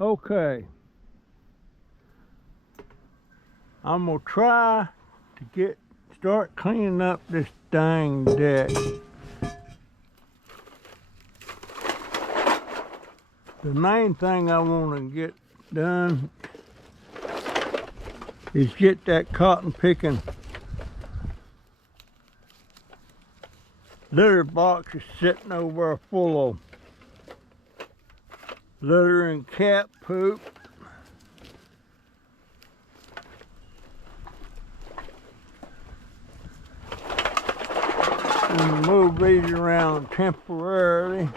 Okay, I'm gonna try to start cleaning up this dang deck. The main thing I want to get done is get that cotton picking litter box is sitting over full of litter and cat poop. And move these around temporarily.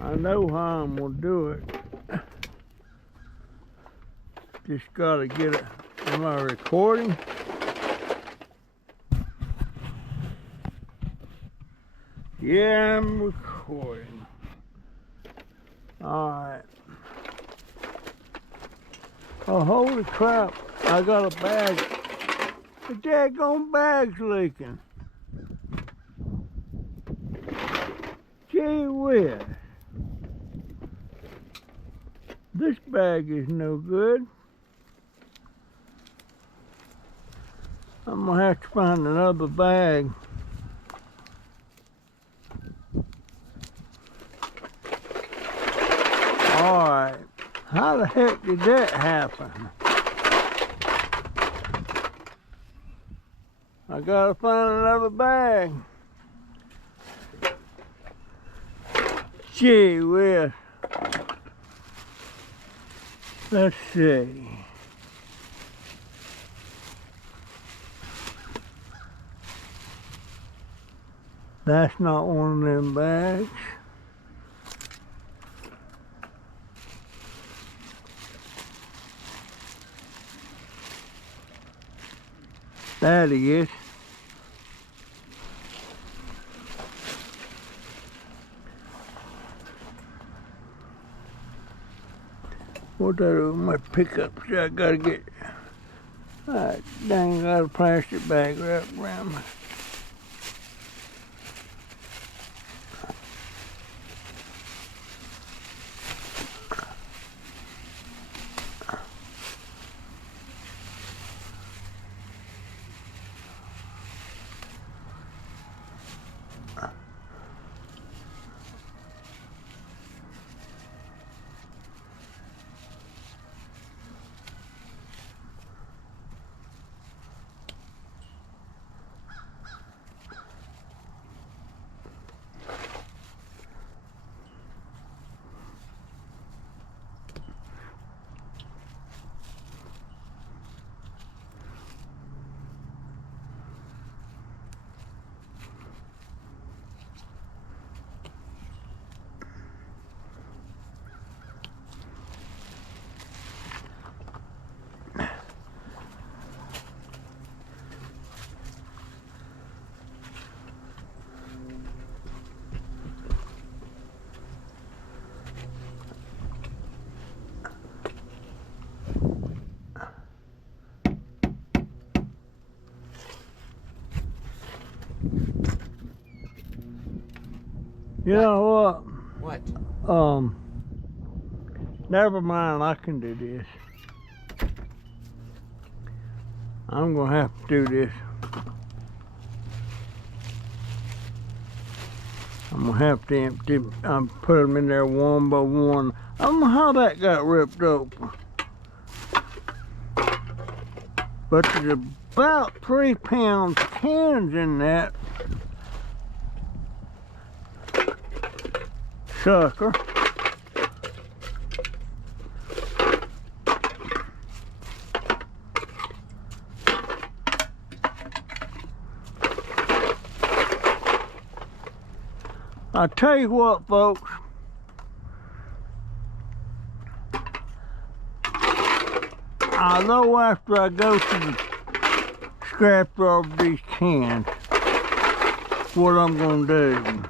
I know how I'm gonna do it. Just gotta get it. Am I recording? Yeah, I'm recording. Alright. Oh, holy crap. I got a bag. The daggone bag's leaking. Gee whiz. This bag is no good. I'm gonna have to find another bag. Alright. How the heck did that happen? I gotta find another bag. Gee whiz. Let's see. That's not one of them bags. That is. What that with my pickup? I gotta get. Dang, got a plastic bag wrapped around my. You know what? What? Never mind, I can do this. I'm gonna have to do this. I'm gonna have to empty, put them in there one by one. I don't know how that got ripped open. But there's about 3 pound cans in that sucker. I tell you what, folks, I know after I go to the scrapper of these cans what I'm gonna do.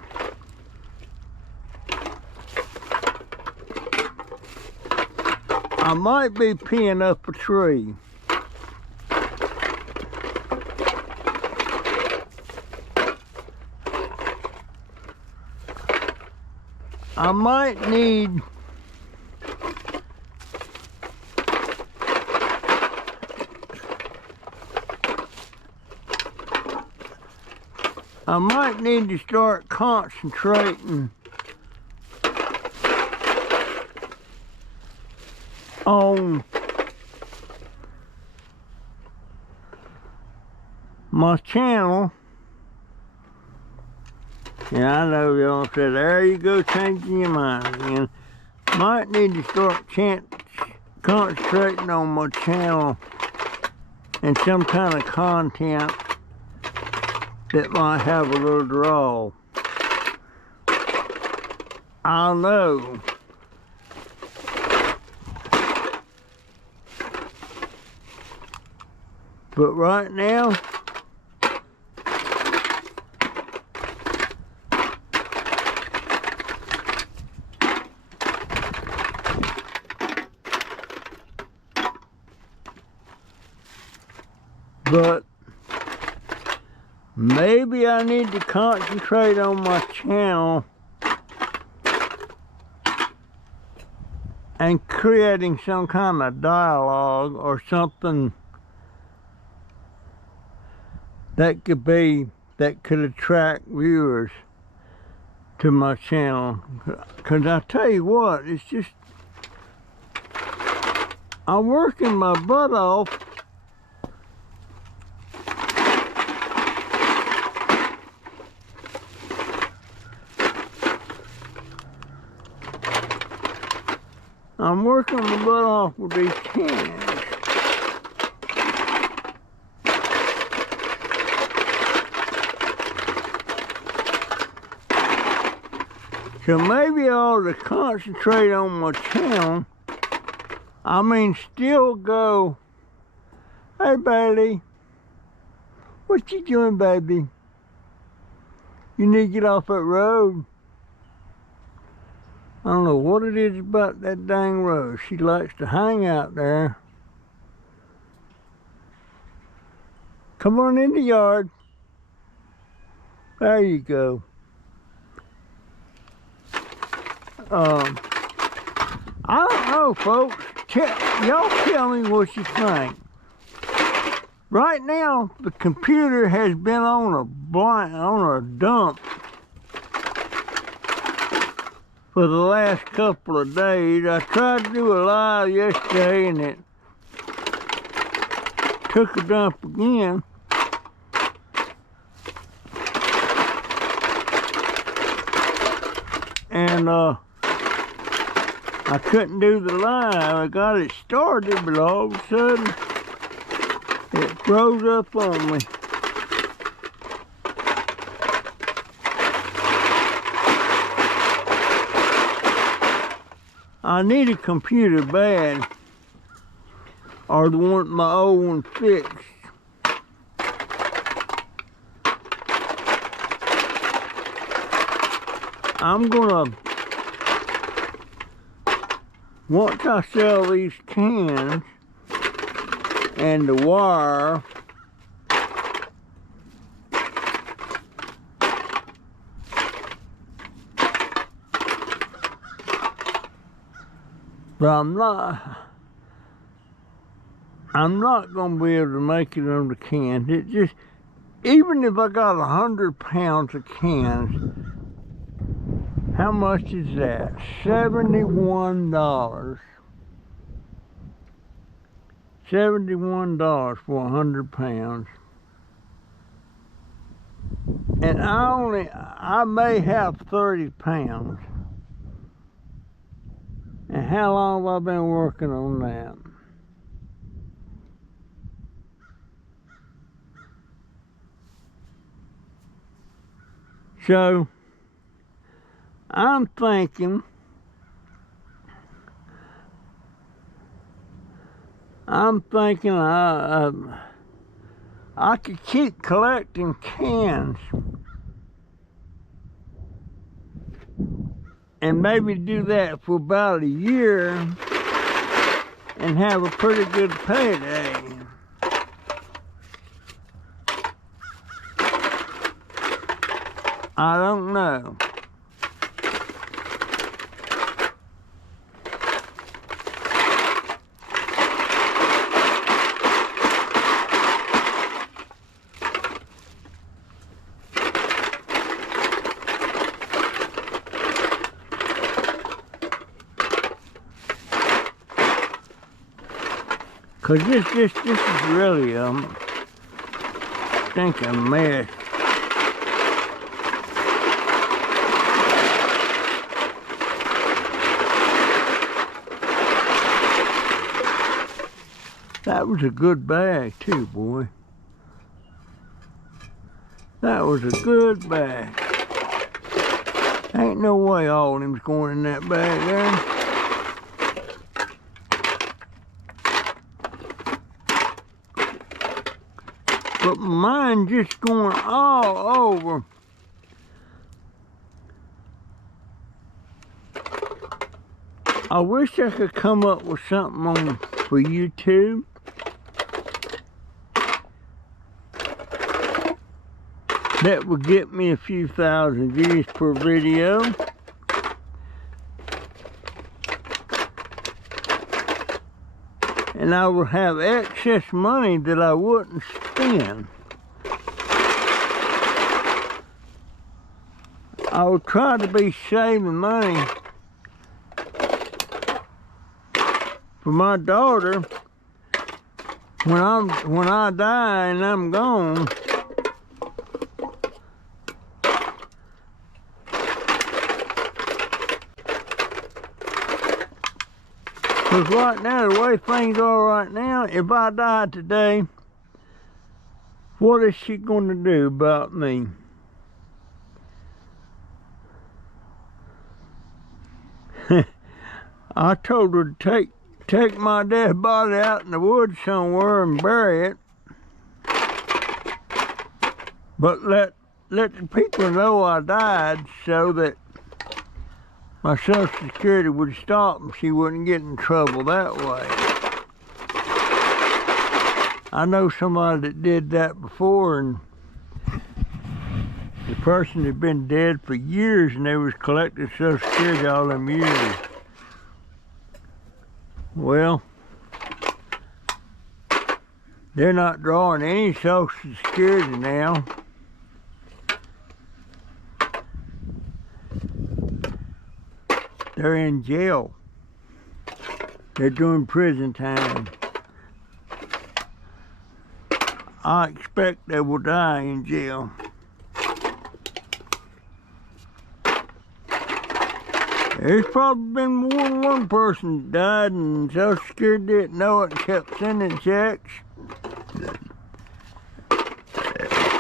I might be peeing up a tree. I might need to start concentrating on my channel. Yeah, I know y'all said, there you go, changing your mind again. Might need to start concentrating on my channel and some kind of content that might have a little draw. I know. But right now, but maybe I need to concentrate on my channel and creating some kind of dialogue or something that could attract viewers to my channel. Because I tell you what, it's just, I'm working my butt off with these cans. So maybe I ought to concentrate on my channel. I mean, still go, hey, Bailey, what you doing, baby? You need to get off that road. I don't know what it is about that dang road. She likes to hang out there. Come on in the yard. There you go. I don't know, folks. Y'all tell me what you think. Right now, the computer has been on a dump for the last couple of days. I tried to do a live yesterday and it took a dump again. And I couldn't do the live. I got it started, but all of a sudden it froze up on me. I need a computer bad, or the one, my old one fixed. I'm gonna, once I sell these cans and the wire, but I'm not gonna be able to make it on the cans. It just, even if I got 100 pounds of cans, how much is that? $71. $71 for 100 pounds. And I may have 30 pounds. And how long have I been working on that? So, I'm thinking I could keep collecting cans and maybe do that for about a year and have a pretty good payday. I don't know. 'Cause this is really stinking mess. That was a good bag too, boy. That was a good bag. Ain't no way all of them's going in that bag there. But mine just going all over. I wish I could come up with something on for YouTube. That would get me a few thousand views per video. And I would have excess money that I wouldn't spend. I would try to be saving money for my daughter when I die and I'm gone. Because right now, the way things are right now, if I die today, what is she going to do about me? I told her to take my dead body out in the woods somewhere and bury it. But let the people know I died so that my Social Security would stop and she wouldn't get in trouble that way. I know somebody that did that before, and the person had been dead for years and they was collecting Social Security all them years. Well, they're not drawing any Social Security now. They're in jail. They're doing prison time. I expect they will die in jail. There's probably been more than one person that died and Social Security didn't know it and kept sending checks.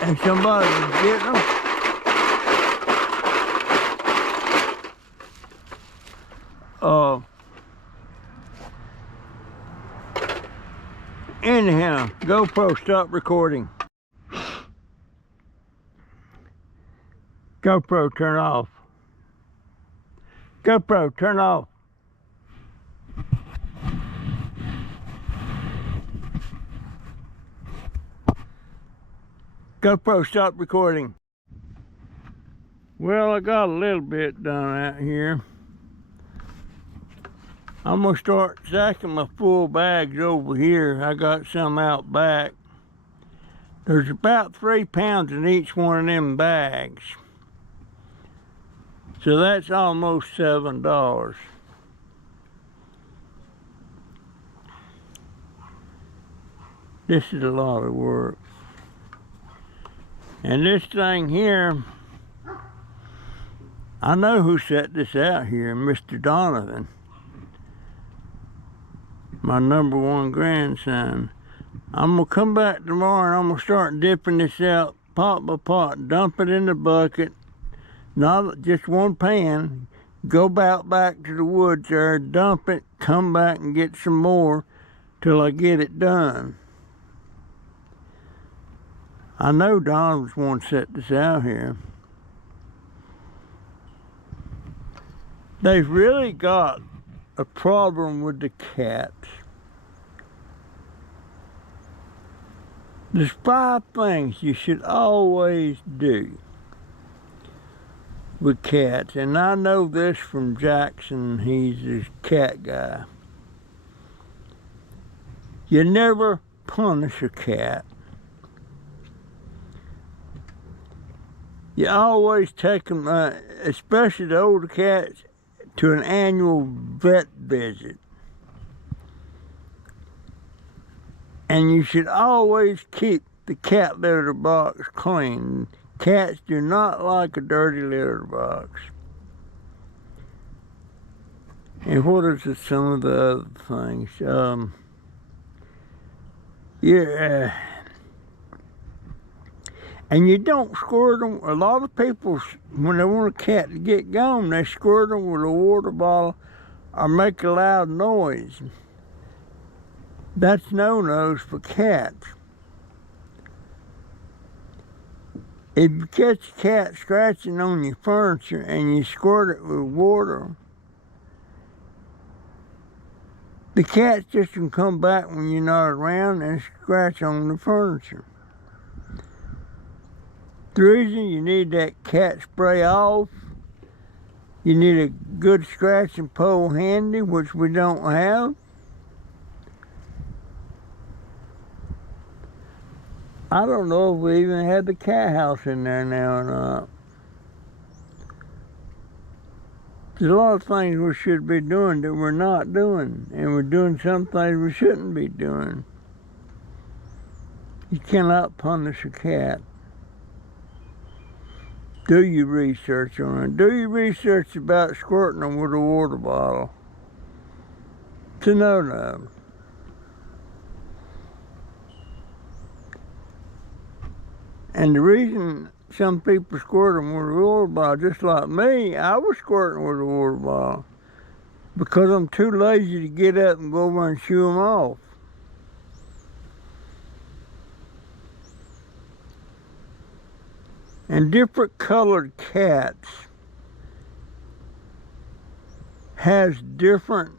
And somebody was getting them. Anyhow, GoPro, stop recording. GoPro, turn off. GoPro, turn off. GoPro, stop recording. Well, I got a little bit done out here. I'm gonna start stacking my full bags over here. I got some out back. There's about 3 pounds in each one of them bags. So that's almost $7. This is a lot of work. And this thing here, I know who set this out here, Mr. Donovan. My #1 grandson. I'm gonna come back tomorrow and I'm gonna start dipping this out pot by pot, dump it in the bucket, not just one pan, go back to the woods there, dump it, come back and get some more till I get it done. I know Donovan's the one set this out here. They've really got a problem with the cats. There's 5 things you should always do with cats, and I know this from Jackson. He's a cat guy. You never punish a cat. You always take them, especially the older cats, to an annual vet visit. And you should always keep the cat litter box clean. Cats do not like a dirty litter box. And what are some of the other things? Yeah. And you don't squirt them. A lot of people, when they want a cat to get gone, they squirt them with a water bottle or make a loud noise. That's no-nos for cats. If you catch a cat scratching on your furniture and you squirt it with water, the cats just can come back when you're not around and scratch on the furniture. The reason you need that cat spray off, you need a good scratching pole handy, which we don't have. I don't know if we even have the cat house in there now or not. There's a lot of things we should be doing that we're not doing, and we're doing some things we shouldn't be doing. You cannot punish a cat. Do your research on it. Do your research about squirting them with a water bottle. It's a no-no. And the reason some people squirt them with a water bottle, just like me, I was squirting with a water bottle because I'm too lazy to get up and go over and shoo them off. And different colored cats has different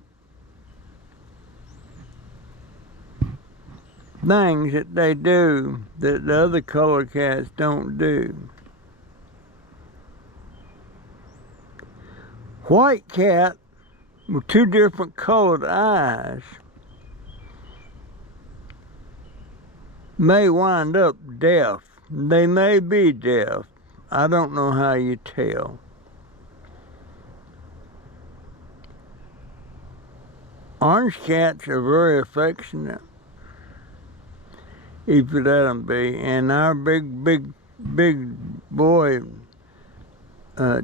things that they do that the other colored cats don't do. White cat with two different colored eyes may wind up deaf. They may be deaf. I don't know how you tell. Orange cats are very affectionate, if you let them be. And our big boy,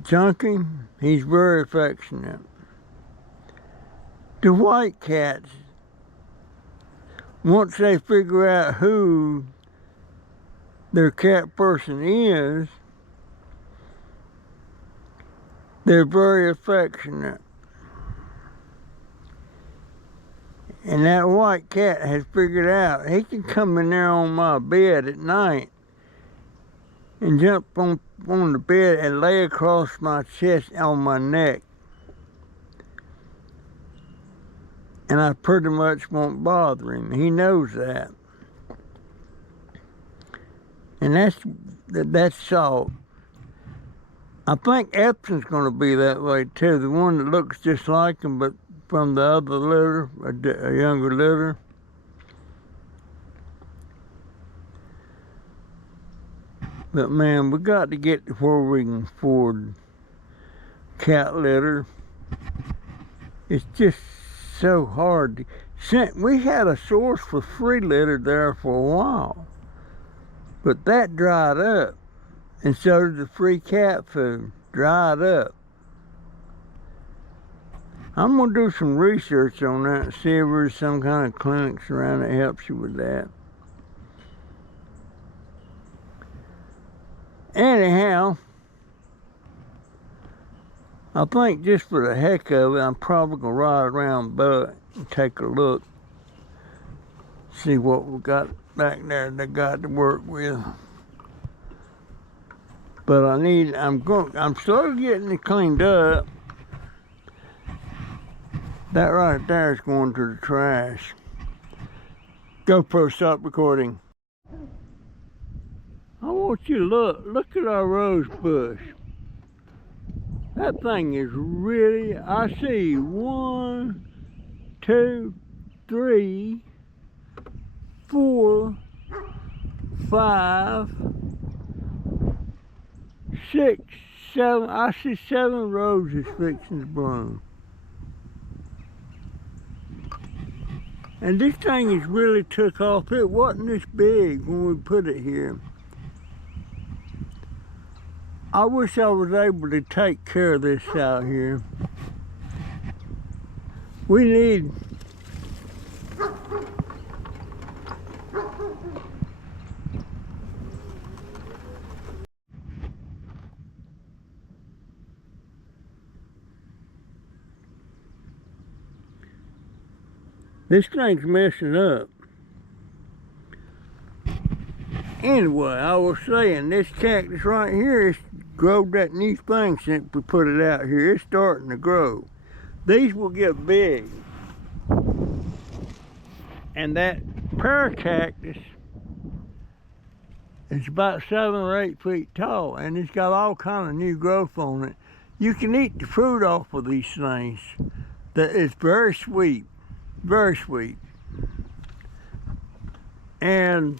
Chunky, he's very affectionate. The white cats, once they figure out who their cat person is, they're very affectionate. And that white cat has figured out he can come in there on my bed at night and jump on the bed and lay across my chest on my neck. And I pretty much won't bother him. He knows that. And that's Salt. I think Epson's going to be that way too. The one that looks just like him, but from the other litter, a younger litter. But man, we got to get to where we can afford cat litter. It's just so hard. We had a source for free litter there for a while, but that dried up, and so did the free cat food, dried up. I'm gonna do some research on that and see if there's some kind of clinics around that helps you with that. Anyhow, I think just for the heck of it, I'm probably gonna ride around Butt and take a look, see what we got back there that got to work with. But I'm slowly getting it cleaned up. That right there is going to the trash. GoPro, stop recording. I want you to look at our rose bush. That thing is really, I see 1, 2, 3, 4, 5, 6, 7, I see 7 roses fixing to bloom. And this thing has really took off. It wasn't this big when we put it here. I wish I was able to take care of this out here. We need this thing's messing up. Anyway, I was saying this cactus right here, it's growed that new thing since we put it out here. It's starting to grow. These will get big. And that pear cactus is about 7 or 8 feet tall, and it's got all kind of new growth on it. You can eat the fruit off of these things. That is very sweet, very sweet. And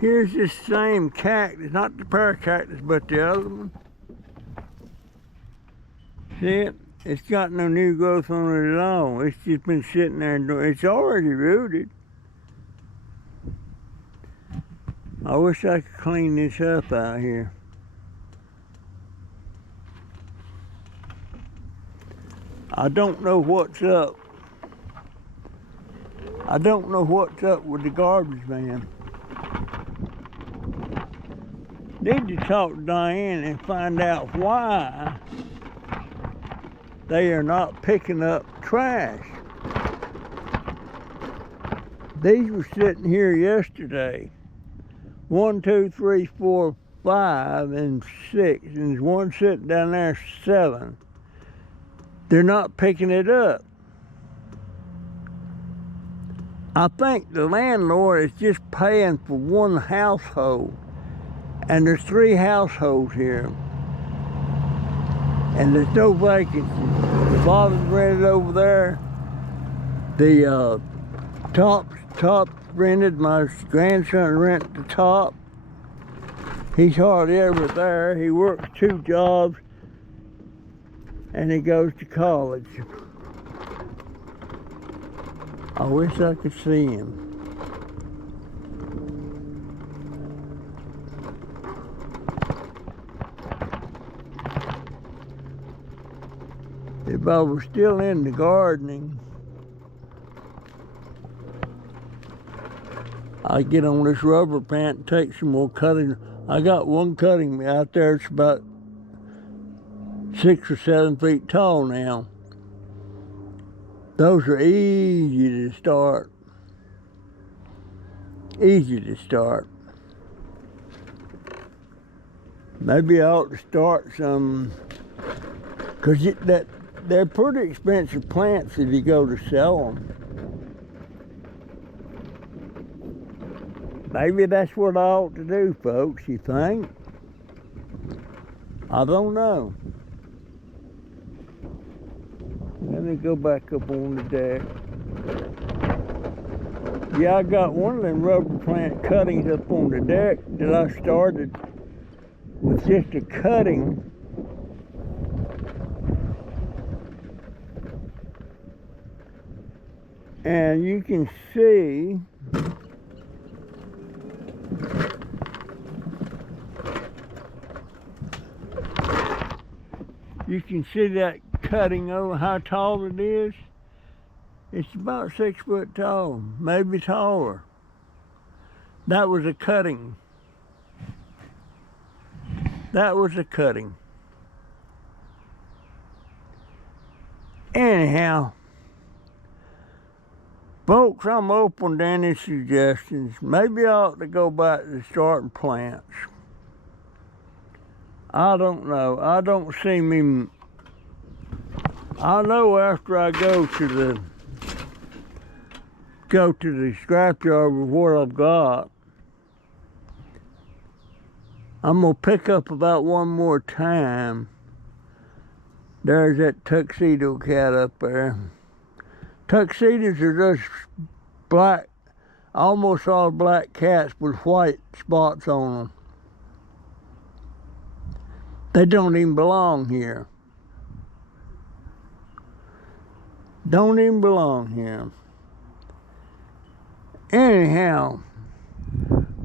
here's this same cactus, not the pear cactus, but the other one. See it? It's got no new growth on it at all. It's just been sitting there and it's already rooted. I wish I could clean this up out here. I don't know what's up. I don't know what's up with the garbage man. Need to talk to Diane and find out why they are not picking up trash. These were sitting here yesterday. 1, 2, 3, 4, 5, and 6, and there's one sitting down there, 7. They're not picking it up. I think the landlord is just paying for one household, and there's 3 households here, and there's no vacancy. The father's rented over there. The top rented. My grandson rent the top. He's hardly ever there. He works 2 jobs, and he goes to college. I wish I could see him. If I was still into gardening, I'd get on this rubber plant and take some more cutting. I got one cutting out there. It's about 6 or 7 feet tall now. Those are easy to start. Easy to start. Maybe I ought to start some, because they're pretty expensive plants if you go to sell them. Maybe that's what I ought to do, folks, you think? I don't know. Let me go back up on the deck. Yeah, I got one of them rubber plant cuttings up on the deck that I started with just a cutting. And you can see that cutting over how tall it is. It's about 6 foot tall, maybe taller. That was a cutting. That was a cutting. Anyhow, folks, I'm open to any suggestions. Maybe I ought to go back to starting plants. I don't know. I don't see me. I know after I go to the scrapyard with what I've got, I'm gonna pick up about one more time. There's that tuxedo cat up there. Tuxedos are just black, almost all black cats with white spots on them. They don't even belong here. Don't even belong here. Anyhow,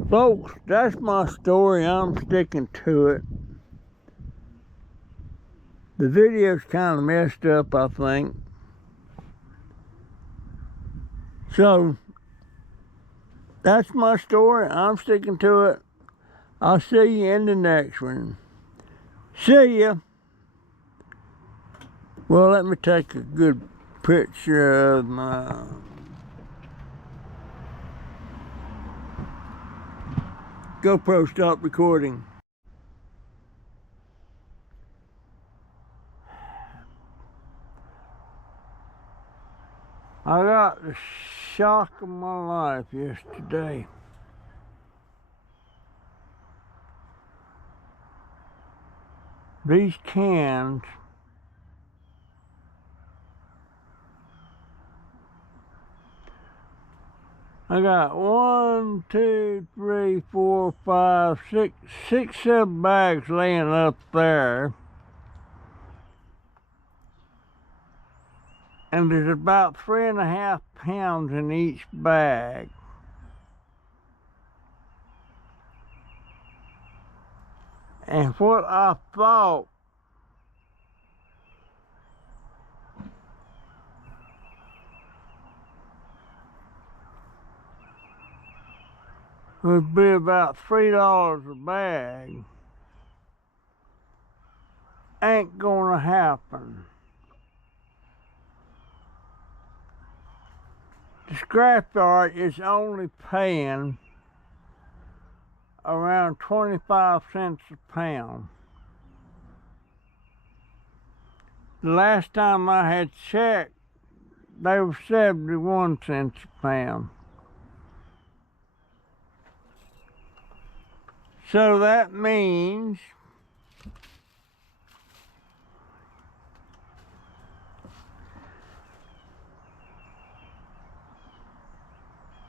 folks, that's my story. I'm sticking to it. The video's kind of messed up, I think. So, that's my story. I'm sticking to it. I'll see you in the next one. See ya. Well, let me take a good picture of my GoPro. Stop recording. I got the shock of my life yesterday. These cans I got 1, 2, 3, 4, 5, 6, 7 bags laying up there. And there's about 3.5 pounds in each bag. And what I thought would be about $3 a bag ain't gonna happen. The scrapyard is only paying around 25 cents a pound. The last time I had checked, they were 71 cents a pound. So that means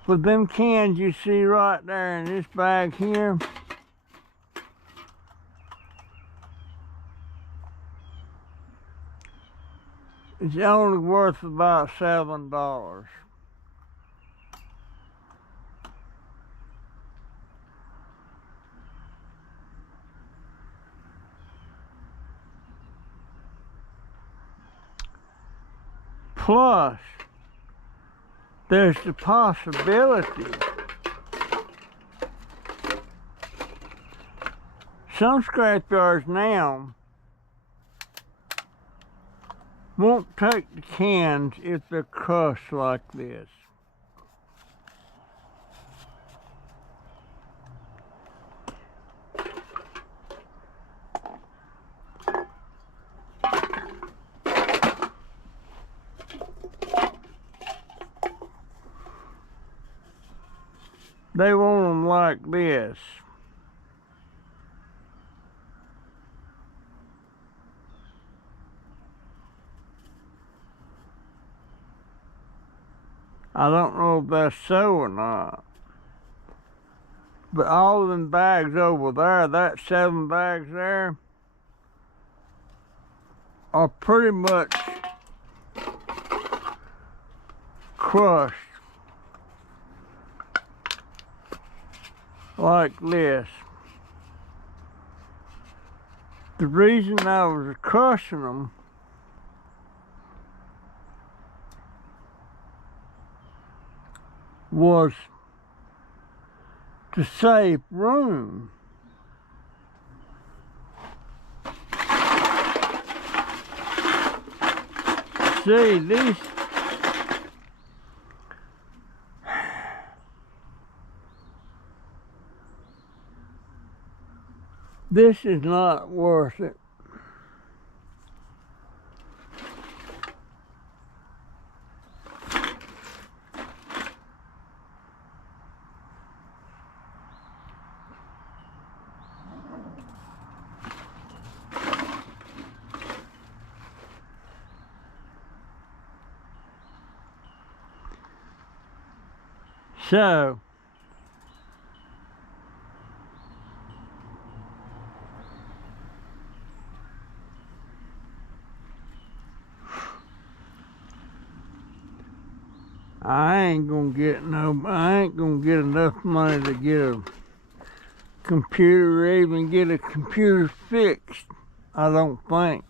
for them cans you see right there in this bag here, it's only worth about $7. Plus, there's the possibility some scrapyards now won't take the cans if they're crushed like this. They want them like this. I don't know if that's so or not. But all them bags over there, that 7 bags there, are pretty much crushed like this. The reason I was crushing them was to save room. See, this is not worth it. So, I ain't gonna get enough money to get a computer or even get a computer fixed, I don't think.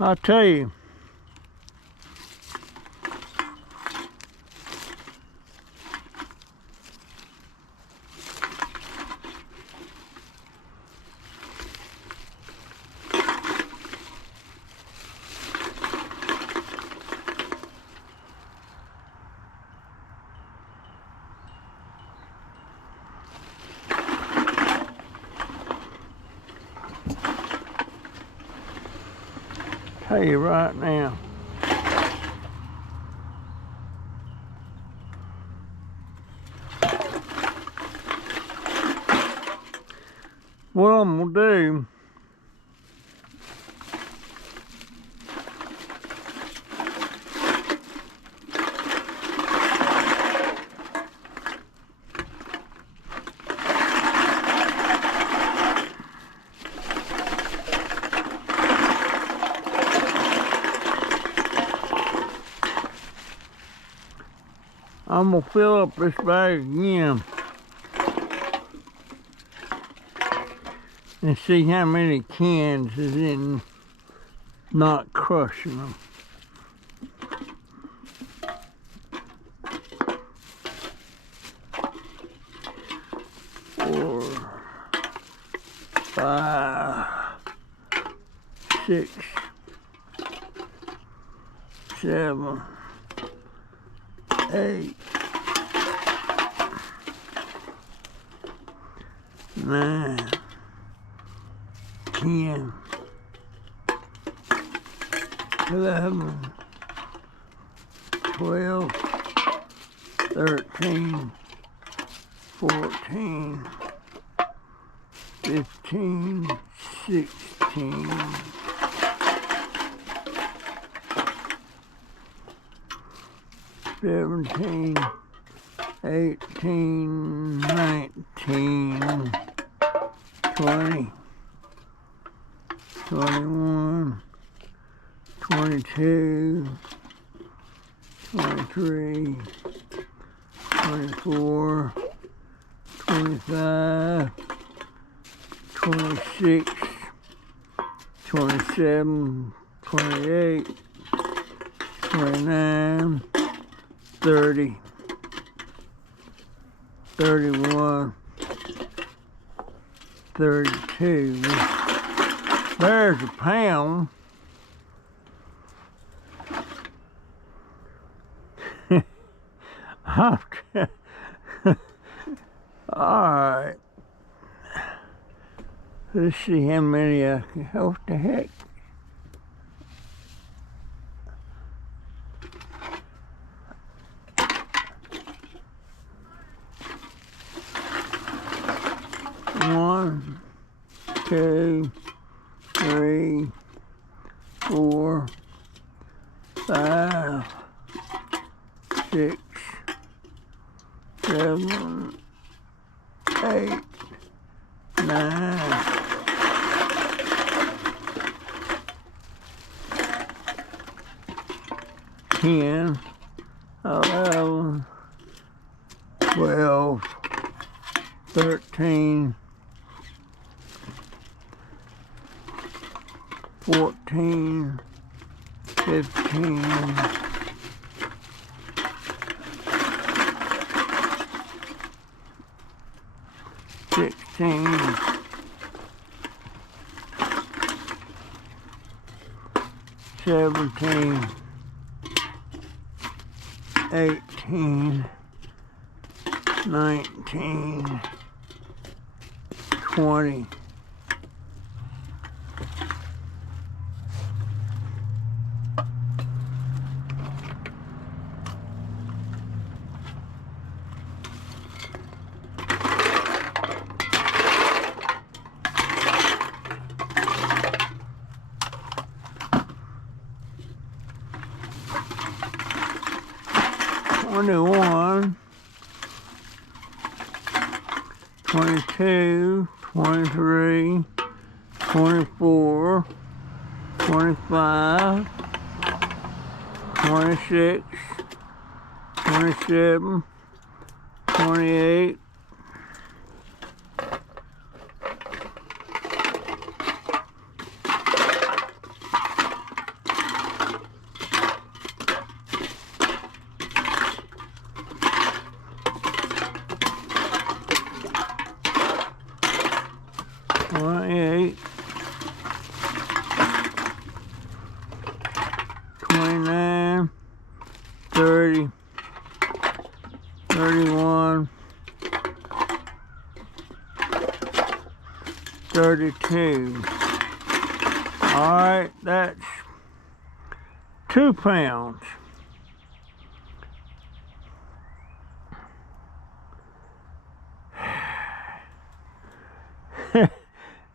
I'll tell you, right now. What I'm gonna do, I'm gonna fill up this bag again and see how many cans is in, not crushing them. Four, 5, 6, 7, 8, 9, 10, 11, 12, 13, 14, 15, 16, 17, 18, 19, 20, 21, 22, 23, 24, 25, 26, 27, 28, 29, 30, 31, 32. There's a pound. Alright. Let's see how many I can. What the heck? One, 2, 3, 4, 5, 6, 7, 8, 9, 10, 11, 12, 13, 14, 15, 16, 17, 18, 19, 20. 22, 23, 24, 25, 26, 27, 28, 28, 29, 30, 31, 32. All right, that's 2 pounds.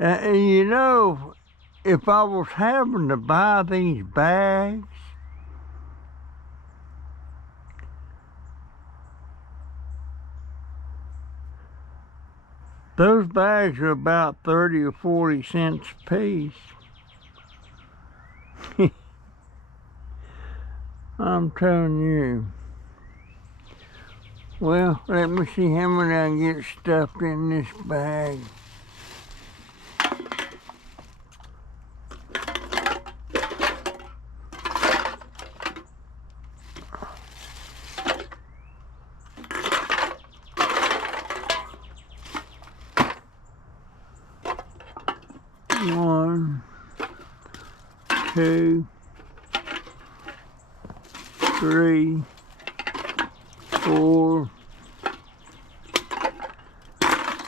And you know, if I was having to buy these bags, those bags are about 30 or 40 cents a piece. I'm telling you. Well, let me see how many I can get stuffed in this bag. One, two, three, 4,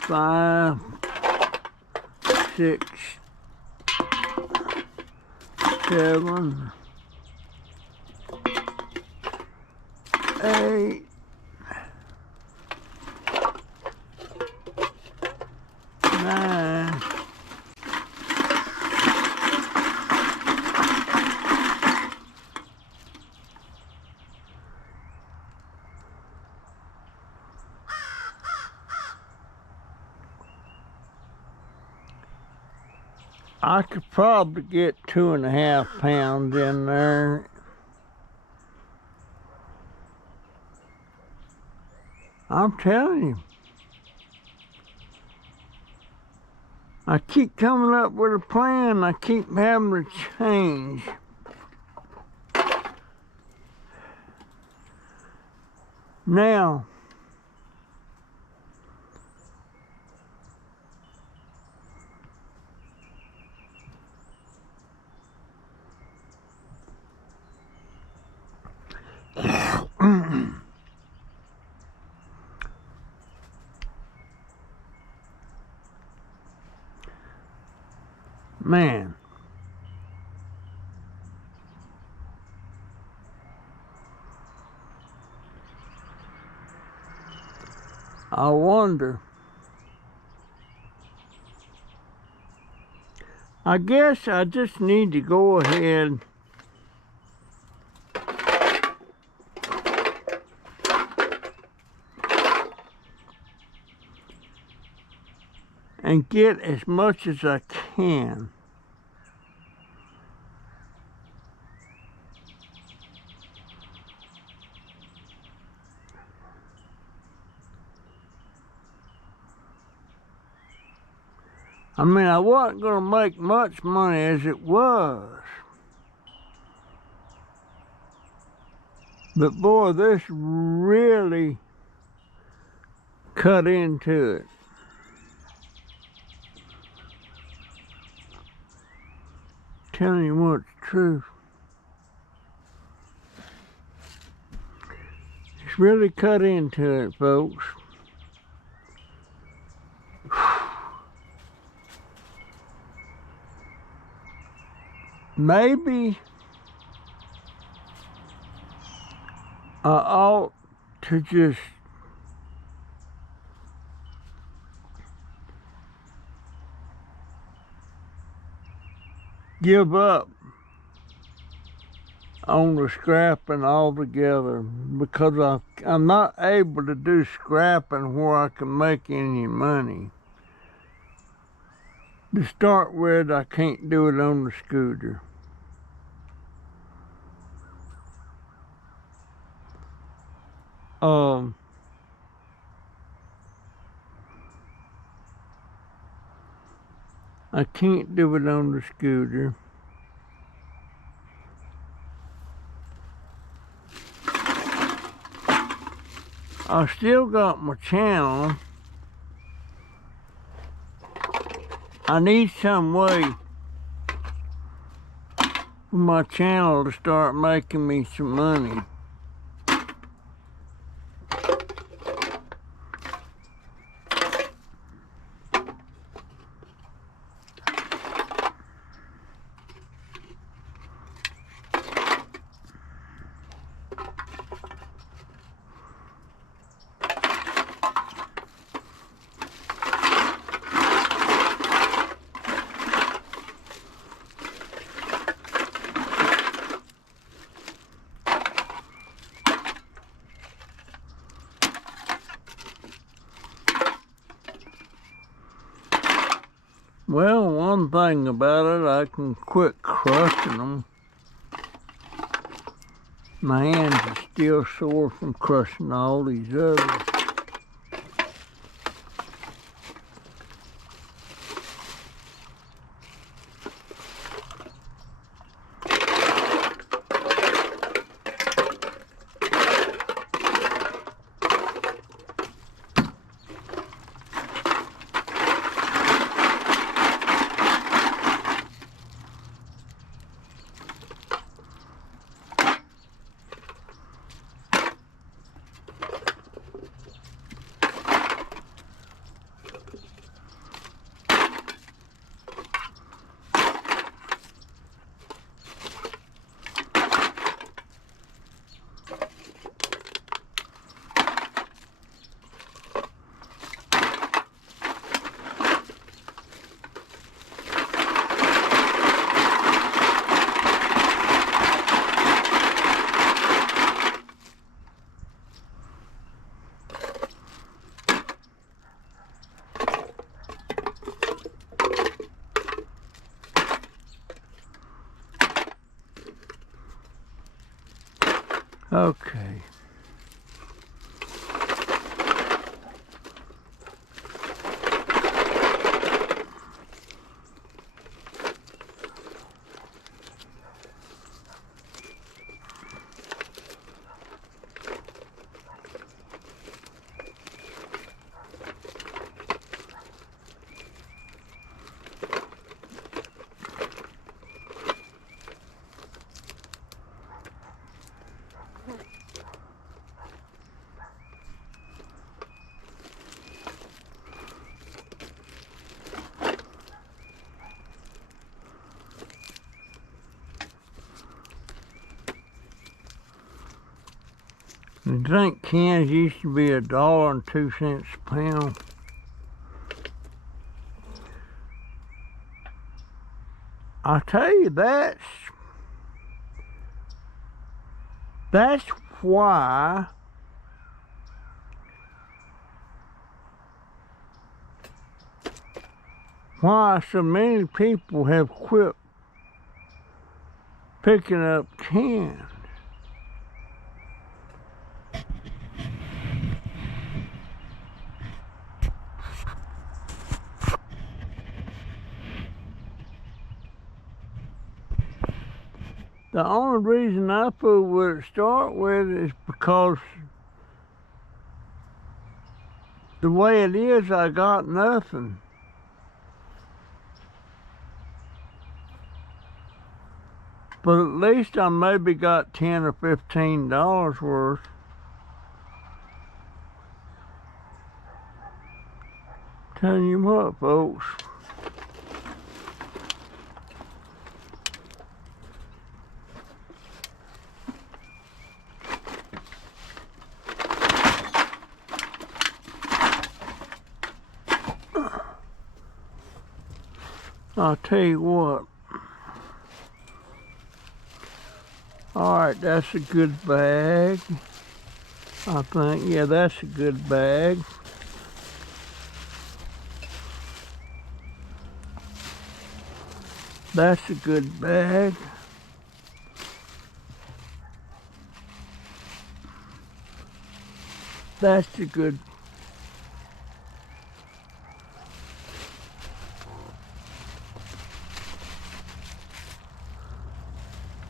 5, 6, 7, 8, 9, 'I could probably get 2.5 pounds in there. I'm telling you. I keep coming up with a plan. I keep having to change. Now, man, I wonder. I guess I just need to go ahead and get as much as I can. I mean, I wasn't going to make much money as it was. But boy, this really cut into it. Telling you what's true. It's really cut into it, folks. Maybe I ought to just give up on the scrapping altogether because I'm not able to do scrapping where I can make any money. To start with, I can't do it on the scooter. I can't do it on the scooter. I still got my channel. I need some way for my channel to start making me some money. Well, one thing about it, I can quit crushing them. My hands are still sore from crushing all these others. Okay. The drink cans used to be $1.02 a pound. I tell you, that's why so many people have quit picking up cans. The only reason I fooled with it to start with is because the way it is, I got nothing. But at least I maybe got $10 or $15 worth. Telling you what, folks. I'll tell you what. All right, that's a good bag. I think, yeah, that's a good bag. That's a good bag. That's a good.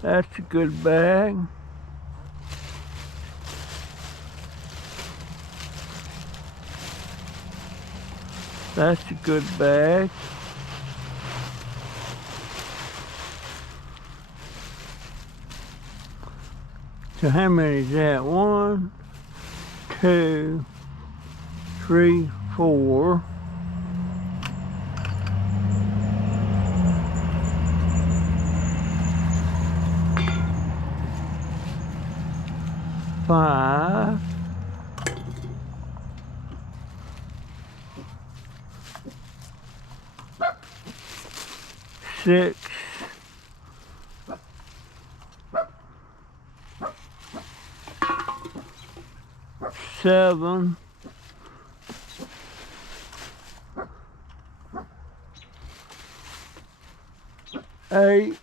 That's a good bag. That's a good bag. So how many is that? 1, 2, 3, 4. 5. 6. 7. 8.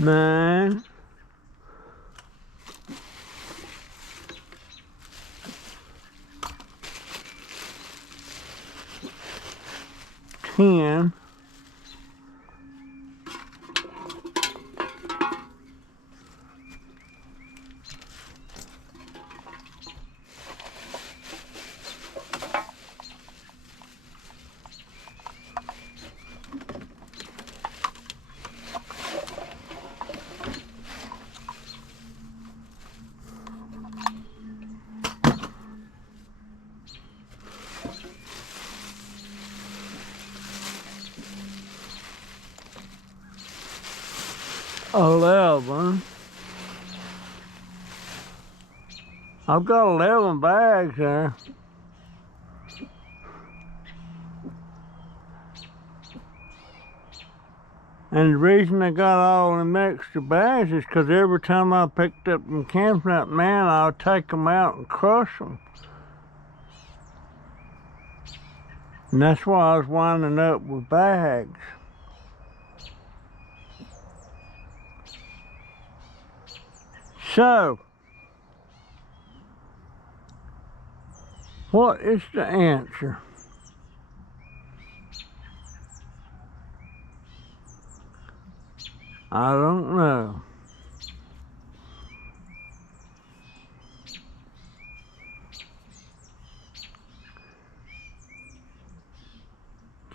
9. 10. 11. I've got 11 bags there. And the reason I got all them extra bags is because every time I picked up them campsite, man, I would take them out and crush them. And that's why I was winding up with bags. So, what is the answer? I don't know.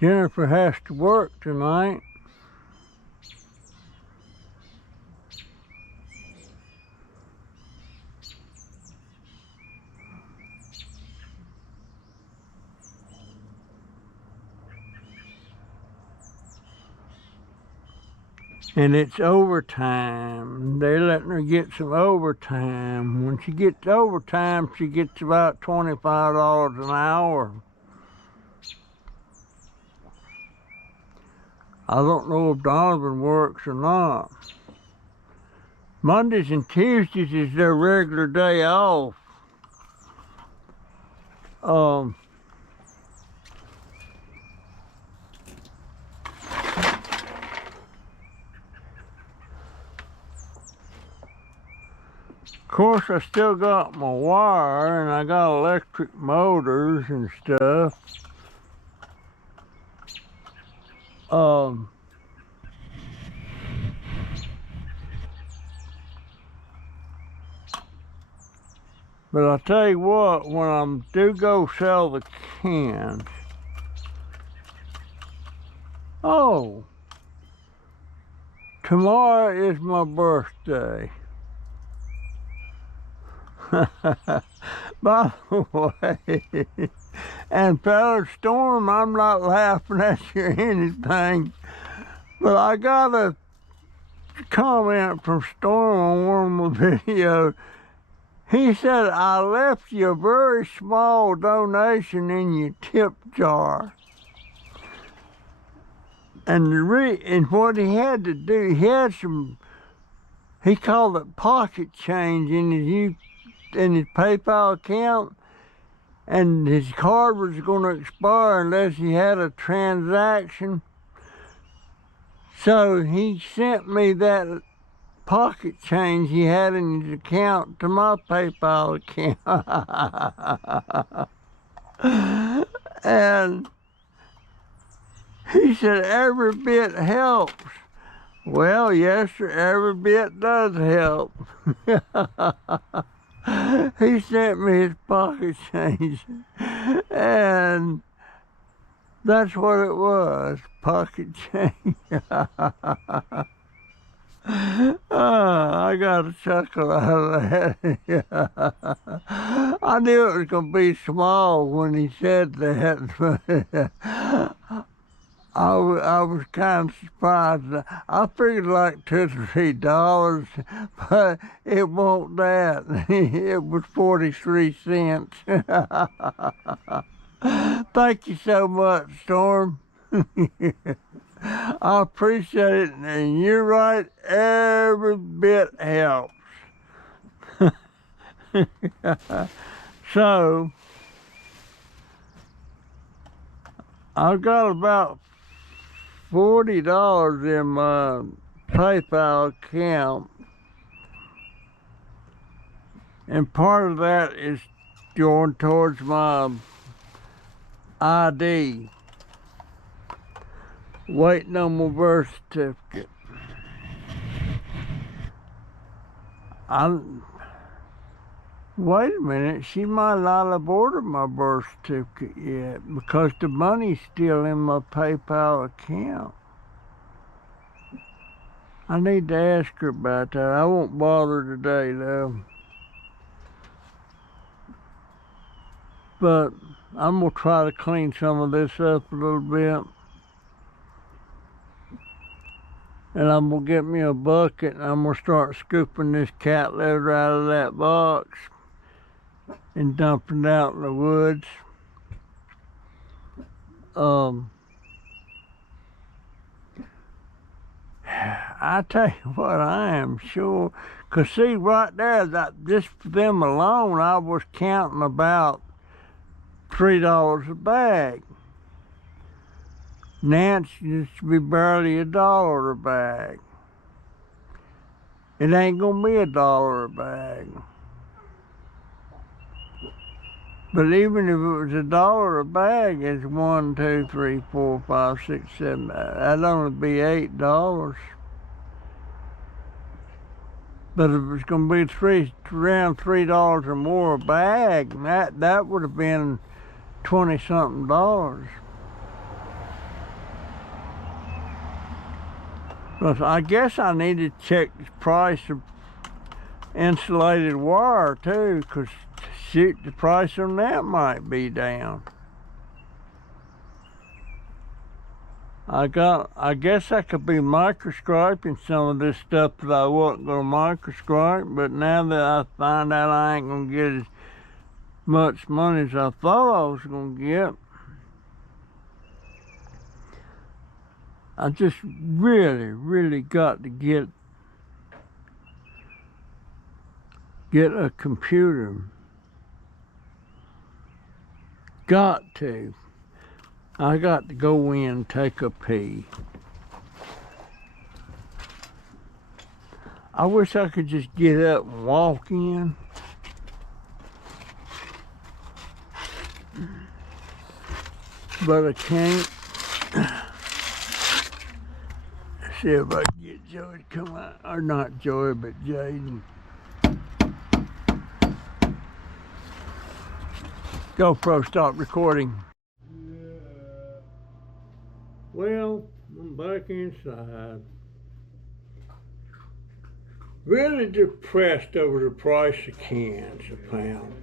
Jennifer has to work tonight. And it's overtime. They're letting her get some overtime. When she gets overtime, she gets about $25 an hour. I don't know if Donovan works or not. Mondays and Tuesdays is their regular day off. Of course, I still got my wire and I got electric motors and stuff. But I'll tell you what, when I do go sell the cans, oh, tomorrow is my birthday. By the way, and fellow Storm, I'm not laughing at you or anything, but I got a comment from Storm on one of my videos. He said, I left you a very small donation in your tip jar. And what he had to do, he called it pocket change in his PayPal account, and his card was going to expire unless he had a transaction. So he sent me that pocket change he had in his account to my PayPal account. And he said, every bit helps. Well, yes, sir, every bit does help. He sent me his pocket change, and that's what it was, pocket change. I got a chuckle out of that. I knew it was going to be small when he said that, but I was kind of surprised. I figured like $2 or $3, but it wasn't that. It was 43 cents. Thank you so much, Storm. I appreciate it, and you're right, every bit helps. So, I've got about $40 in my PayPal account, and part of that is going towards my ID, waiting on my birth certificate. Wait a minute, she might not have ordered my birth certificate yet because the money's still in my PayPal account. I need to ask her about that. I won't bother today though. But I'm gonna try to clean some of this up a little bit. And I'm gonna get me a bucket and I'm gonna start scooping this cat litter out of that box and dumping it out in the woods. I tell you what, I am sure, cause see right there, that just for them alone, I was counting about $3 a bag. Nance used to be barely $1 a bag. It ain't gonna be $1 a bag. But even if it was $1 a bag, it's 1, 2, 3, 4, 5, 6, 7. That'd only be $8. But if it's gonna be around $3 or more a bag, that would have been $20-something. But I guess I need to check the price of insulated wire too, because shoot, the price on that might be down. I guess I could be microscoping some of this stuff that I wasn't going to microscope, but now that I find out I ain't going to get as much money as I thought I was going to get, I just really got to get a computer. Got to. I got to go in and take a pee. I wish I could just get up and walk in. But I can't. See if I can get Joey to come out. Or not Joey, but Jaden. GoPro, stop recording. Well, I'm back inside. Really depressed over the price of cans a pound.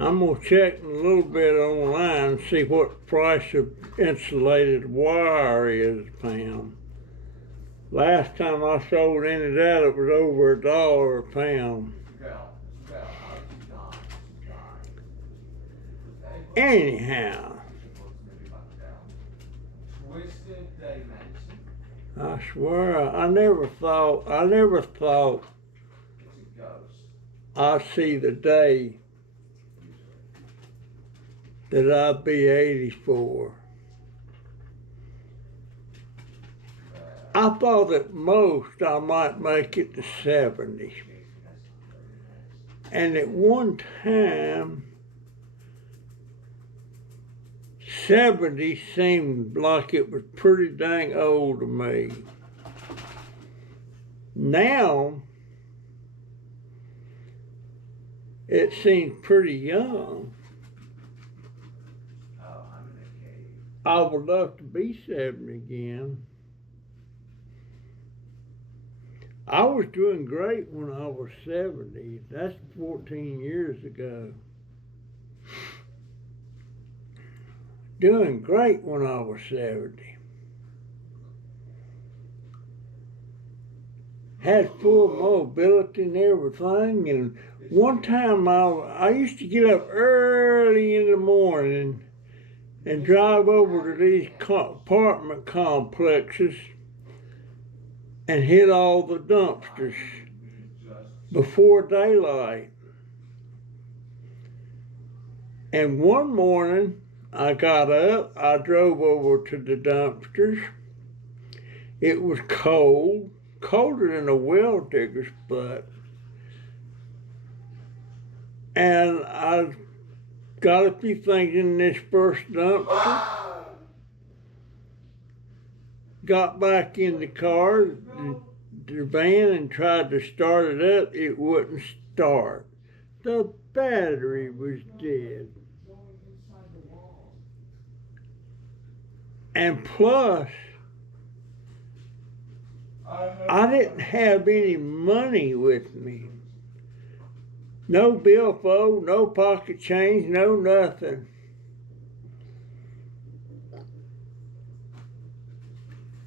I'm gonna check a little bit online and see what price of insulated wire is a pound. Last time I sold any of that, it was over $1 a pound. Anyhow, I swear I never thought I'd see the day that I'd be 84. I thought at most I might make it to 70. And at one time, 70 seemed like it was pretty dang old to me. Now, it seems pretty young. I would love to be 70 again. I was doing great when I was 70. That's 14 years ago. Doing great when I was 70. Had full mobility and everything. And one time I used to get up early in the morning and drive over to these apartment complexes and hit all the dumpsters before daylight. And one morning I got up, I drove over to the dumpsters. It was cold, colder than a well digger's butt. And I got a few things in this first dumpster, got back in the car, the van, and tried to start it up. It wouldn't start. The battery was dead. And plus, I didn't have any money with me. No billfold, no pocket change, no nothing.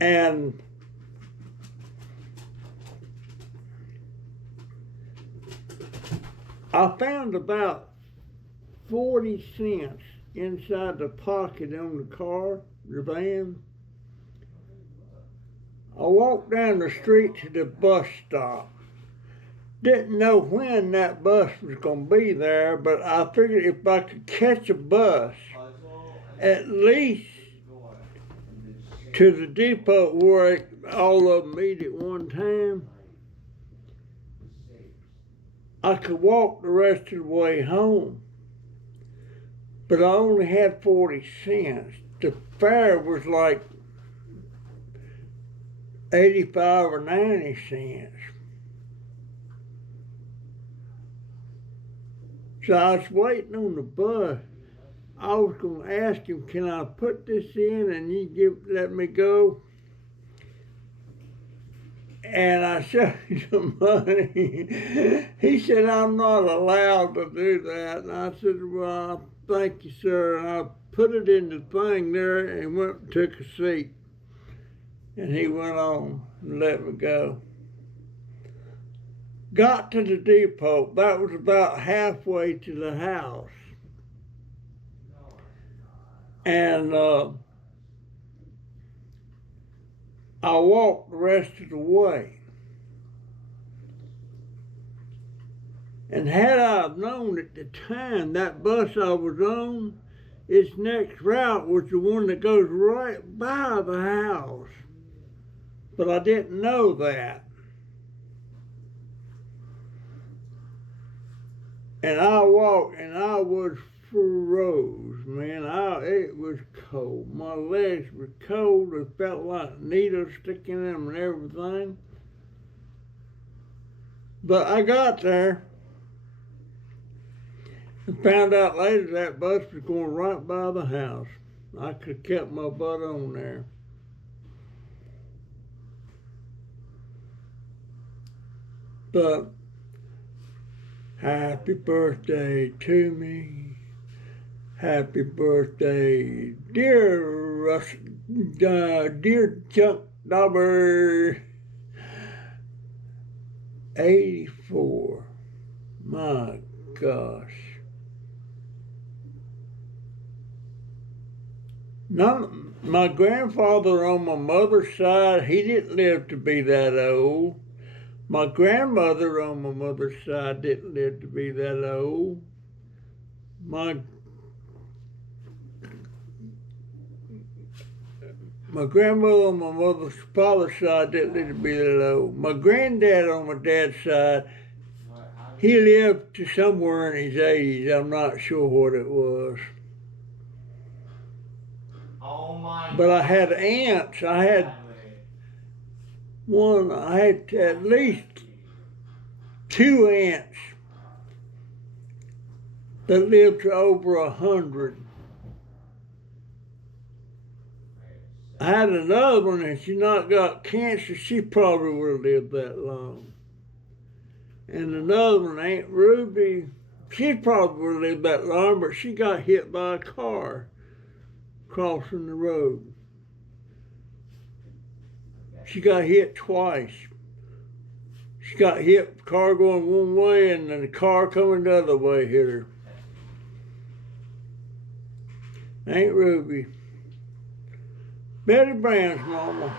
And I found about 40 cents inside the pocket on the car, the van. I walked down the street to the bus stop. Didn't know when that bus was going to be there, but I figured if I could catch a bus, at least to the depot where all of them meet at one time, I could walk the rest of the way home. But I only had 40 cents. The fare was like 85 or 90 cents. So I was waiting on the bus. I was going to ask him, can I put this in and you let me go? And I showed him some money. He said, I'm not allowed to do that. And I said, well, thank you, sir. And I put it in the thing there and went and took a seat. And he went on and let me go. Got to the depot. That was about halfway to the house. And I walked the rest of the way. And had I known at the time that bus I was on, its next route was the one that goes right by the house. But I didn't know that. And I walked, and I was froze, man. It was cold. My legs were cold. It felt like needles sticking in them and everything. But I got there and found out later that bus was going right by the house. I could have kept my butt on there. But happy birthday to me. Happy birthday, dear Chuck number 84. My gosh. None, my grandfather on my mother's side, he didn't live to be that old. My grandmother on my mother's side didn't live to be that old. My grandmother on my mother's father's side didn't live to be that old. My granddad on my dad's side, he lived to somewhere in his 80s. I'm not sure what it was. Oh my but I had aunts. I had at least 2 aunts that lived to over 100. I had another one, and she not got cancer. She probably would have lived that long. And another one, Aunt Ruby, she probably would have lived that long, but she got hit by a car crossing the road. She got hit twice. She got hit, car going one way, and then the car coming the other way hit her. Aunt Ruby. Betty Brown's mama.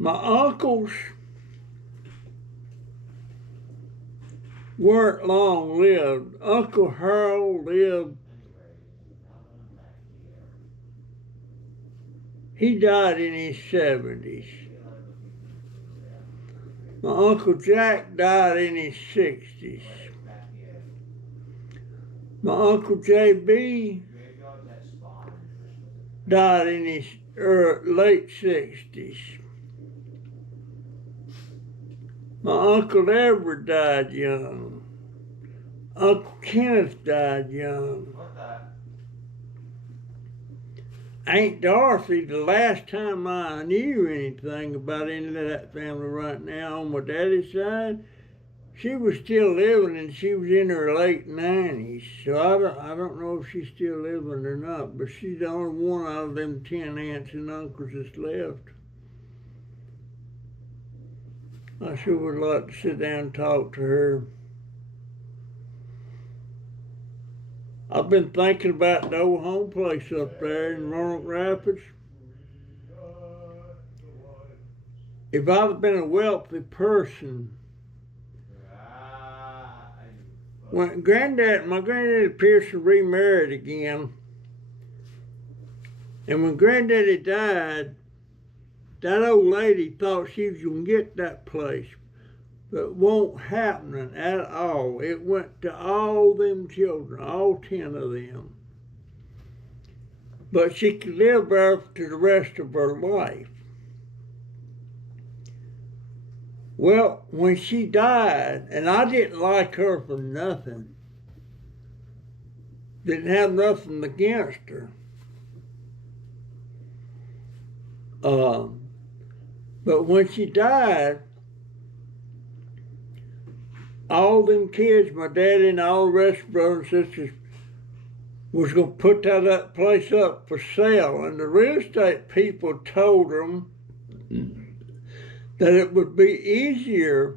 My uncles weren't long lived. Uncle Harold lived. He died in his 70s. My Uncle Jack died in his 60s. My Uncle J.B. died in his late 60s. My Uncle Edward died young. Uncle Kenneth died young. Aunt Dorothy, the last time I knew anything about any of that family right now on my daddy's side, she was still living, and she was in her late 90s. So I don't know if she's still living or not, but she's the only one out of them 10 aunts and uncles that's left. I sure would like to sit down and talk to her. I've been thinking about the old home place up there in Roanoke Rapids. If I'd have been a wealthy person, when my granddaddy Pearson remarried again, and when Granddaddy died, that old lady thought she was going to get that place, but it won't happen at all. It went to all them children, all 10 of them. But she could live there to the rest of her life. Well, when she died, and I didn't like her for nothing, didn't have nothing against her. But when she died, all them kids, my daddy and all the rest of brothers and sisters, was going to put that place up for sale. And the real estate people told them that it would be easier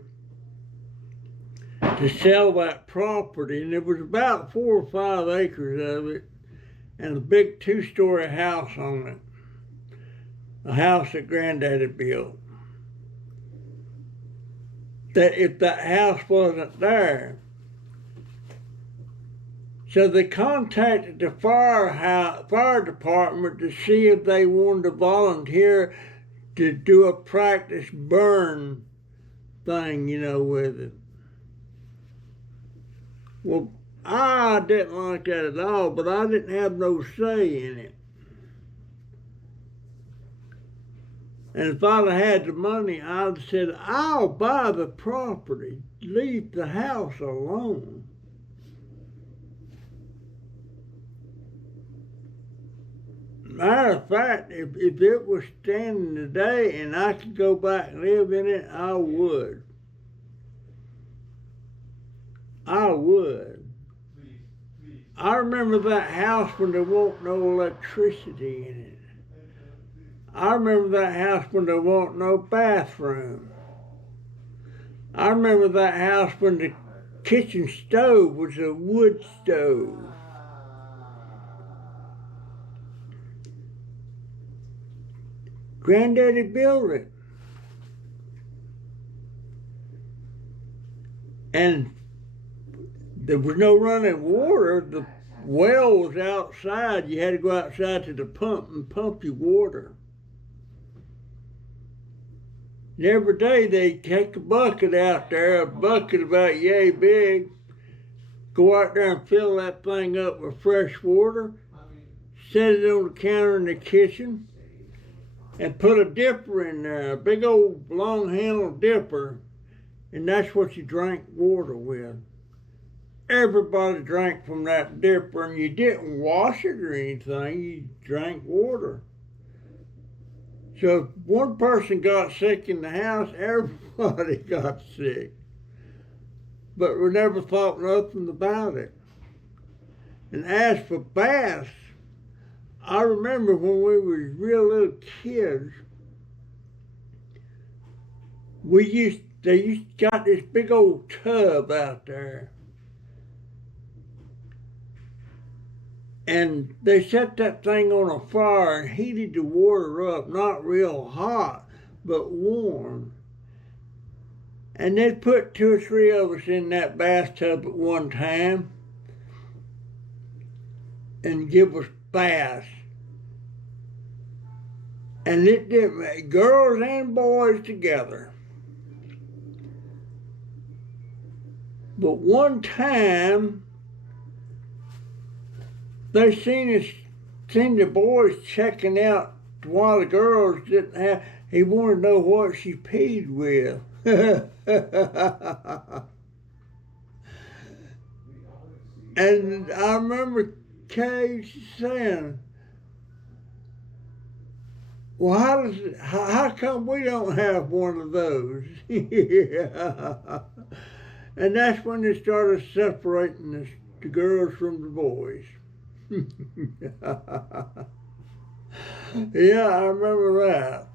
to sell that property. And it was about 4 or 5 acres of it, and a big 2-story house on it. A house that Granddaddy built. That if that house wasn't there, so they contacted the fire department to see if they wanted to volunteer to do a practice burn thing, with it. Well, I didn't like that at all, but I didn't have no say in it. And if I'd have had the money, I'd have said, I'll buy the property, leave the house alone. Matter of fact, if it was standing today and I could go back and live in it, I would. I would. I remember that house when there wasn't no electricity in it. I remember that house when there wasn't no bathroom. I remember that house when the kitchen stove was a wood stove. Granddaddy built it. And there was no running water. The well was outside. You had to go outside to the pump and pump your water. And every day they'd take a bucket out there, a bucket about yay big, go out there and fill that thing up with fresh water, set it on the counter in the kitchen, and put a dipper in there, a big old long-handled dipper, and that's what you drank water with. Everybody drank from that dipper, and you didn't wash it or anything, you drank water. So if one person got sick in the house, everybody got sick. But we never thought nothing about it. And as for baths, I remember when we were real little kids, they got this big old tub out there. And they set that thing on a fire and heated the water up, not real hot, but warm. And they'd put 2 or 3 of us in that bathtub at one time and give us baths. And it did, girls and boys together. But one time, they seen the boys checking out while the girls didn't have. He wanted to know what she peed with. And I remember Kay saying, "Well, how come we don't have one of those?" And that's when they started separating the girls from the boys. Yeah, I remember that.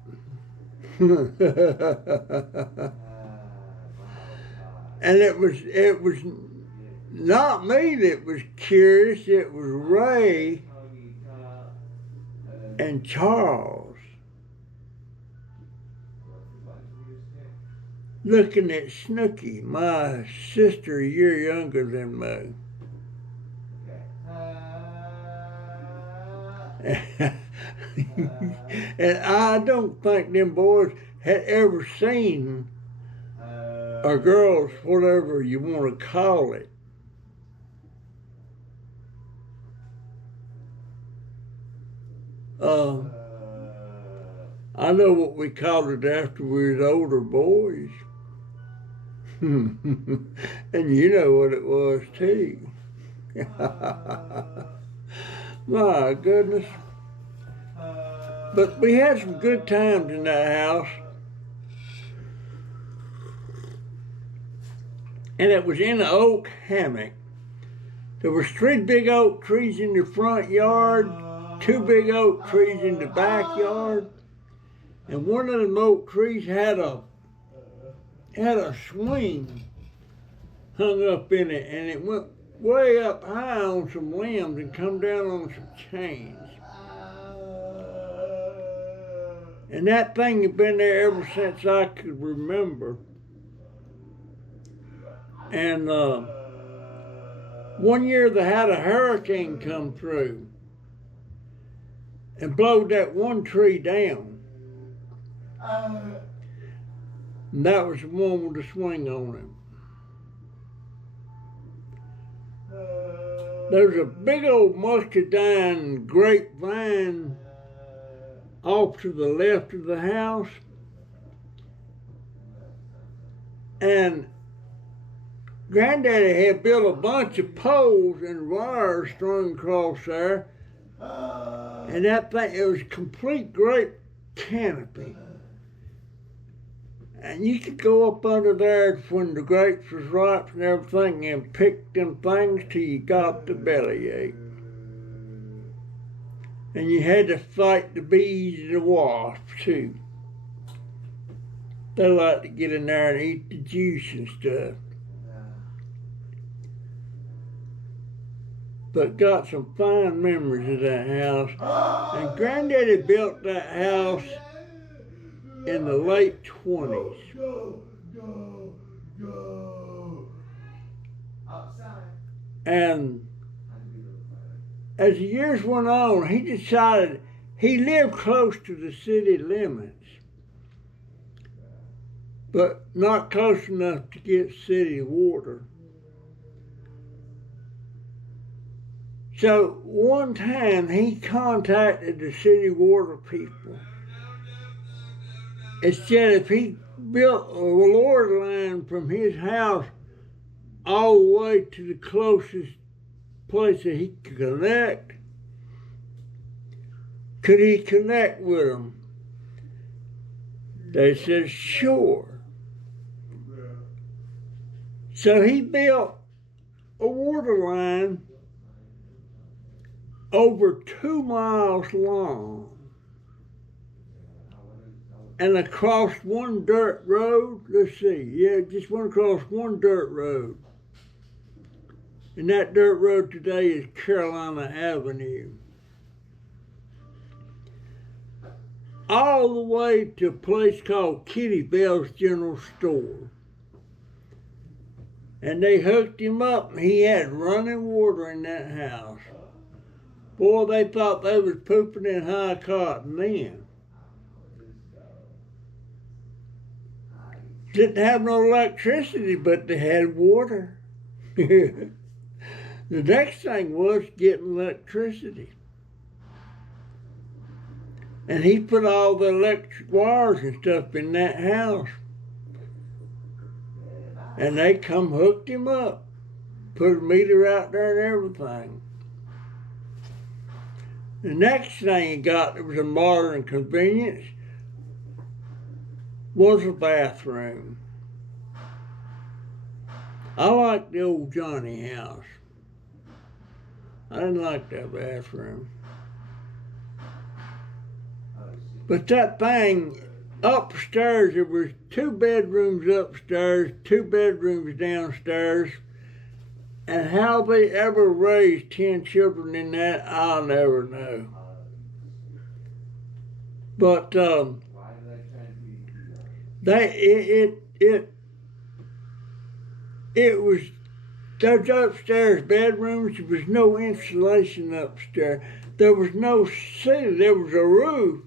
And it was not me that was curious, it was Ray and Charles looking at Snooky, my sister a year younger than me. And I don't think them boys had ever seen, or girls, whatever you want to call it. I know what we called it after we was older boys. And you know what it was too. My goodness. But we had some good times in that house. And it was in an oak hammock. There was 3 big oak trees in the front yard, 2 big oak trees in the backyard, and one of them oak trees had a swing hung up in it, and it went way up high on some limbs and come down on some chains. And that thing had been there ever since I could remember. And one year they had a hurricane come through and blowed that one tree down. And that was the one with the swing on it. There's a big old muscadine grapevine off to the left of the house. And Granddaddy had built a bunch of poles and wires strung across there. And that thing, it was a complete grape canopy. And you could go up under there when the grapes was ripe and everything and pick them things till you got the bellyache. And you had to fight the bees and the wasps too. They like to get in there and eat the juice and stuff. but got some fine memories of that house. And Granddaddy built that house in the late 20s. And as the years went on, he decided he lived close to the city limits, but not close enough to get city water. So one time he contacted the city water people and said if he built a water line from his house all the way to the closest place that he could connect, could he connect with them? They said, sure. So he built a water line over 2 miles long and across one dirt road. Let's see, yeah, just went across one dirt road. And that dirt road today is Carolina Avenue. All the way to a place called Kitty Bell's General Store. And they hooked him up and he had running water in that house. Boy, they thought they was pooping in high cotton then. Didn't have no electricity, but they had water. The next thing was getting electricity. And he put all the electric wires and stuff in that house. And they come hooked him up, put a meter out there and everything. The next thing he got that was a modern convenience was a bathroom. I liked the old Johnny house. I didn't like that bathroom. But that thing, upstairs, there was 2 bedrooms upstairs, 2 bedrooms downstairs. And how they ever raised 10 children in that, I'll never know. But it was those upstairs bedrooms. There was no insulation upstairs. There was no ceiling. There was a roof,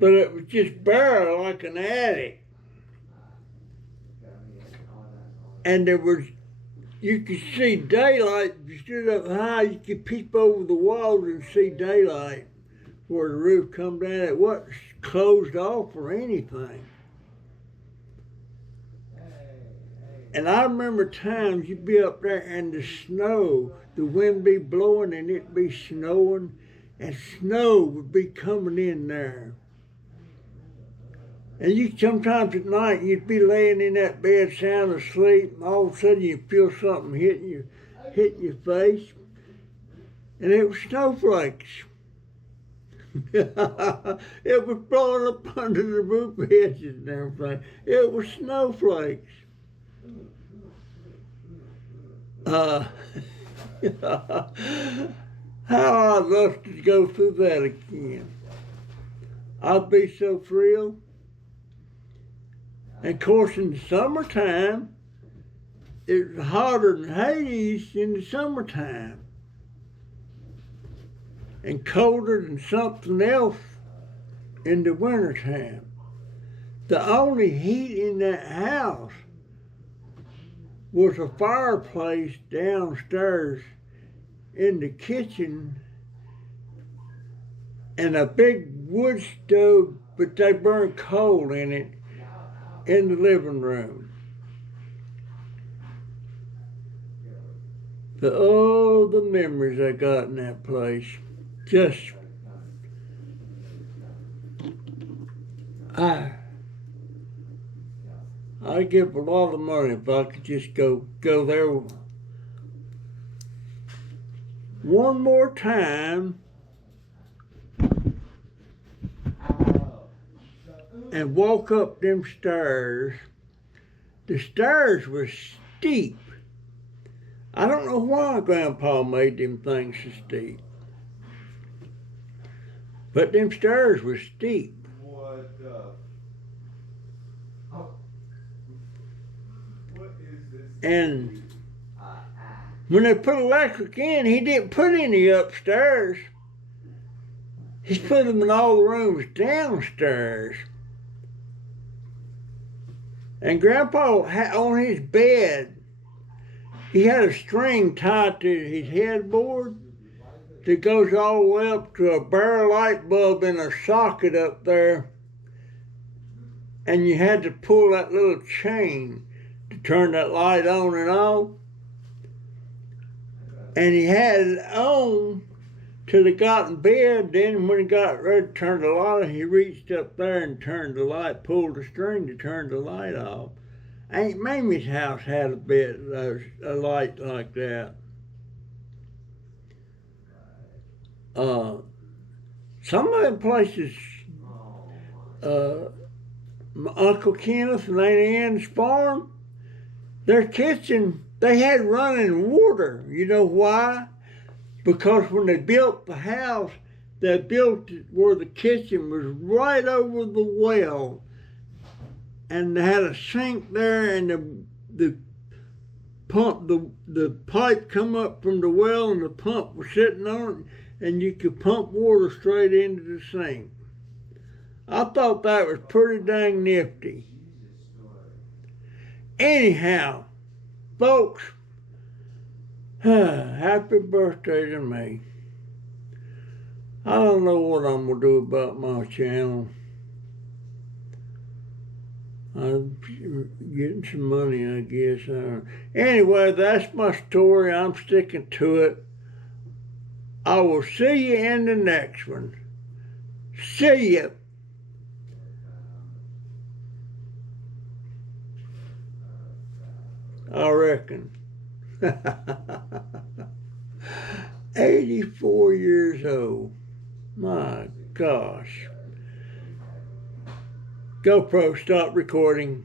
but it was just bare like an attic. And there was, you could see daylight. If you stood up high, you could peep over the walls and see daylight where the roof come down. It wasn't closed off or anything. And I remember times you'd be up there and the snow, the wind be blowing and it'd be snowing, and snow would be coming in there. And you sometimes at night you'd be laying in that bed sound asleep, and all of a sudden you feel something hitting your face, and it was snowflakes. It was blowing up under the roof edges and everything. It was snowflakes. How I'd love to go through that again. I'd be so thrilled. And of course, in the summertime, it was hotter than Hades in the summertime. And colder than something else in the wintertime. The only heat in that house was a fireplace downstairs in the kitchen and a big wood stove, but they burned coal in it, in the living room. The memories I got in that place. Just, I'd give a lot of money if I could just go there one more time and walk up them stairs. The stairs were steep. I don't know why Grandpa made them things so steep. But them stairs were steep. What is this? And when they put electric in, he didn't put any upstairs. He's put them in all the rooms downstairs. And Grandpa, on his bed, he had a string tied to his headboard that goes all the way up to a bare light bulb in a socket up there. And you had to pull that little chain to turn that light on and off. And he had it on till he got in bed. Then when he got ready to turn the light on, he reached up there and turned the light, pulled the string to turn the light off. Aunt Mamie's house had a light like that. Some of them places, Uncle Kenneth and Aunt Ann's farm, their kitchen, they had running water. You know why? Because when they built the house, they built it where the kitchen was right over the well. And they had a sink there, and the pump, the pipe come up from the well, and the pump was sitting on it, and you could pump water straight into the sink. I thought that was pretty dang nifty. Anyhow, folks, happy birthday to me. I don't know what I'm going to do about my channel. I'm getting some money, I guess. Anyway, that's my story. I'm sticking to it. I will see you in the next one. See ya. I reckon. 84 years old. My gosh. GoPro, stop recording.